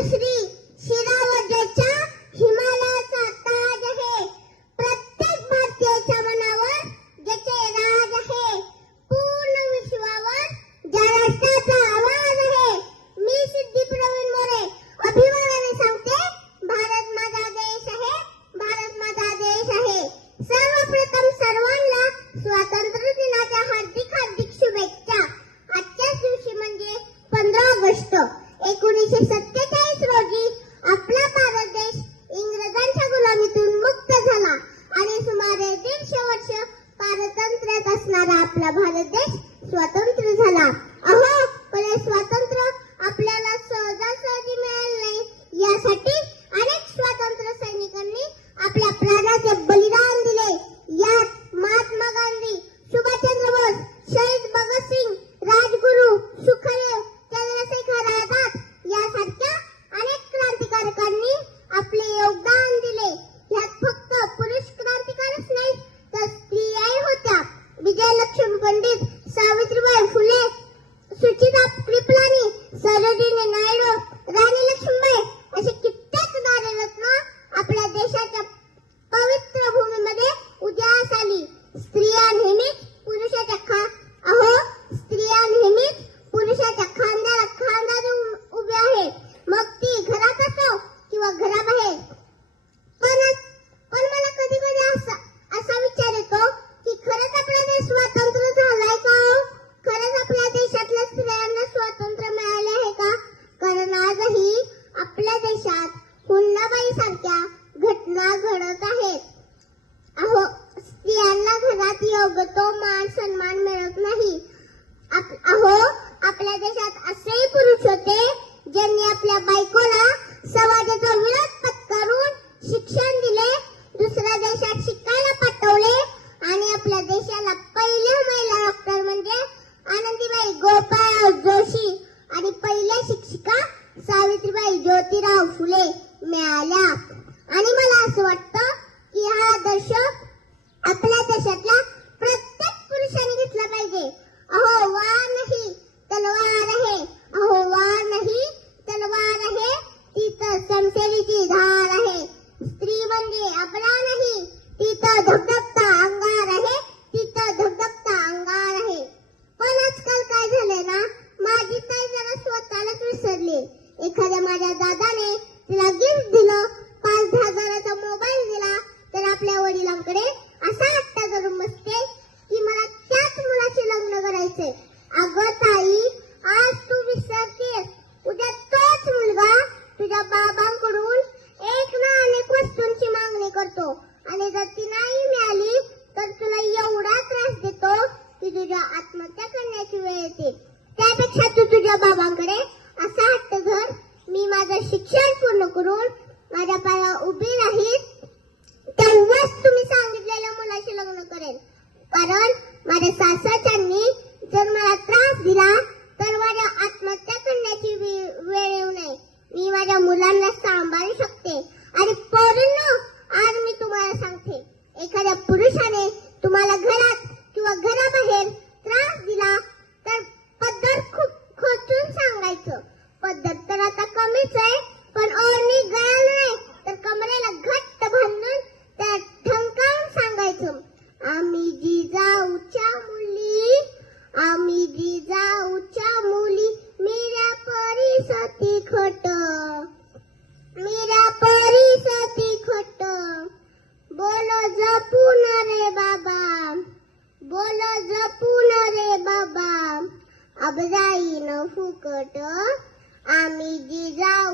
listening. असणारा आपला भारत देश स्वातंत्र्य झाला. आयुष्यातला प्रत्येक पुरुषाने घेतला पाहिजे. अहो वा नाही तलवार आहे. अहो वा नाही तलवार आहे. ती तर धार आहे. स्त्री म्हणजे अपरा नाही. ती धबधबता अंगार आहे. ती धबधबता अंगार आहे. पण आजकाल काय झालंय ना माझी ताई जरा स्वतःलाच विसरली. एखाद्या माझ्या दादाने तिला गिफ्ट दिलं. पाच दहा हजाराचा मोबाईल दिला. तर आपल्या वडिलांकडे तुझ्या आत्महत्या करण्याची वेळ येते. त्यापेक्षा तू तुझ्या बाबांकडे असा हट्ट धर. मी माझं शिक्षण पूर्ण करून माझ्या पाया उभी राहील volver ফুকট আমি যে যাও